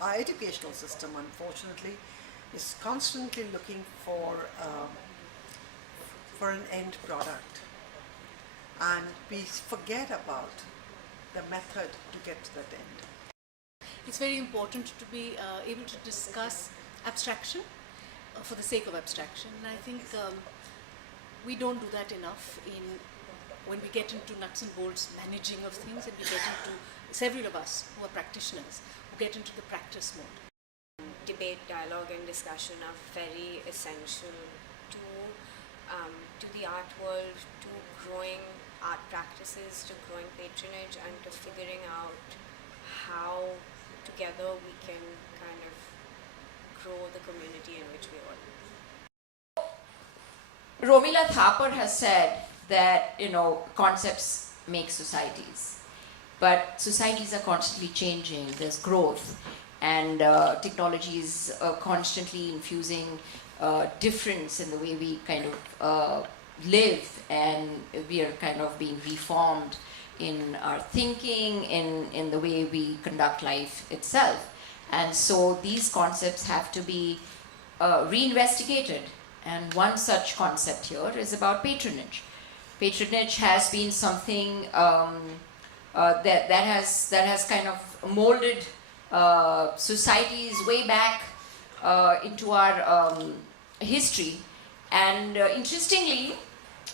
our educational system, unfortunately, is constantly looking for an end product, and we forget about the method to get to that end. It's very important to be able to discuss abstraction for the sake of abstraction, and I think we don't do that enough when we get into nuts and bolts managing of things, and we get into, several of us who are practitioners, who get into the practice mode. Debate, dialogue and discussion are very essential to the art world, to growing art practices, to growing patronage, and to figuring out how together we can kind of grow the community in which we all live. Romila Thapar has said that, concepts make societies, but societies are constantly changing. There's growth, and technology is constantly infusing difference in the way we kind of live, and we are kind of being reformed in our thinking, in the way we conduct life itself. And so these concepts have to be reinvestigated. And one such concept here is about patronage. Patronage has been something that has kind of molded societies way back into our history. And interestingly,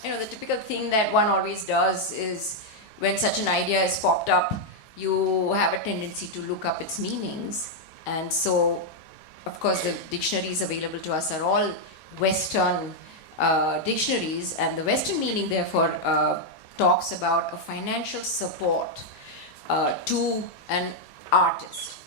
the typical thing that one always does is, when such an idea is popped up, you have a tendency to look up its meanings. And so, of course, the dictionaries available to us are all Western dictionaries, and the Western meaning therefore talks about a financial support to an artist.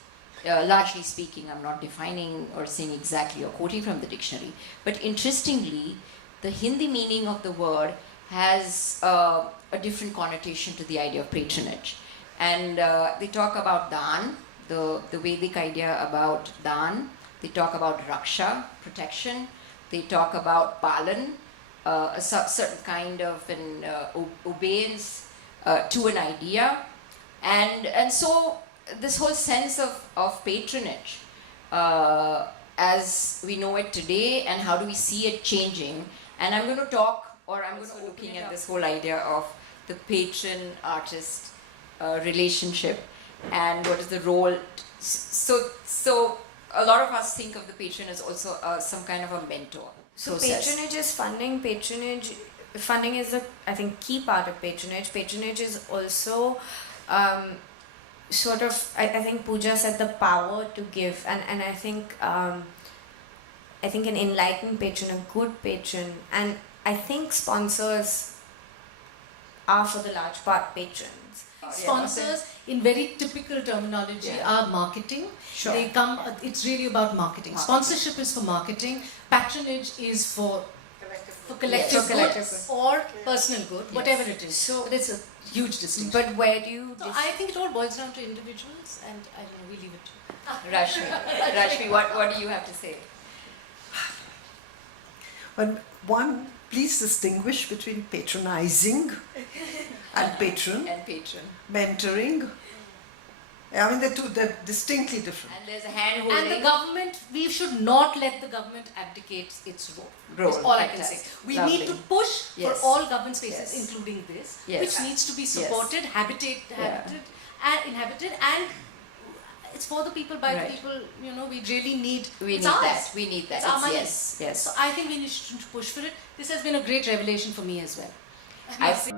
Largely speaking, I'm not defining or saying exactly or quoting from the dictionary, but interestingly, the Hindi meaning of the word has a different connotation to the idea of patronage. And they talk about daan, the Vedic idea about daan. They talk about raksha, protection. They talk about palan, a certain kind of an obedience to an idea. And so this whole sense of patronage as we know it today, and how do we see it changing. And I'm going to talk, or I'm going to looking at this whole idea of the patron-artist relationship, and what is the role. So a lot of us think of the patron as also some kind of a mentor. So process. Patronage is funding. Funding is the, I think, key part of patronage. Patronage is also sort of, I think Pooja said, the power to give, and I think an enlightened patron, a good patron, and I think sponsors are for the large part patrons. Sponsors, in very typical terminology, are marketing. Sure. They come. It's really about marketing. Sponsorship is for marketing. Patronage is for collective good or personal good, whatever it is. So it's a huge distinction. But where do you? So I think it all boils down to individuals, and I don't know, we leave it to Rashimi, what do you have to say? One, please distinguish between patronizing and patron. And patron. Mentoring. I mean, they're distinctly different. And there's a hand holding. And the government, we should not let the government abdicate its role. That's all I can say. We Lovely. need to push for all government spaces, including this, which needs to be supported, inhabited, and it's for the people, by the people. We really need. We need ours. that. We need that. It's our money. Yes. So I think we need to push for it. This has been a great revelation for me as well. I see.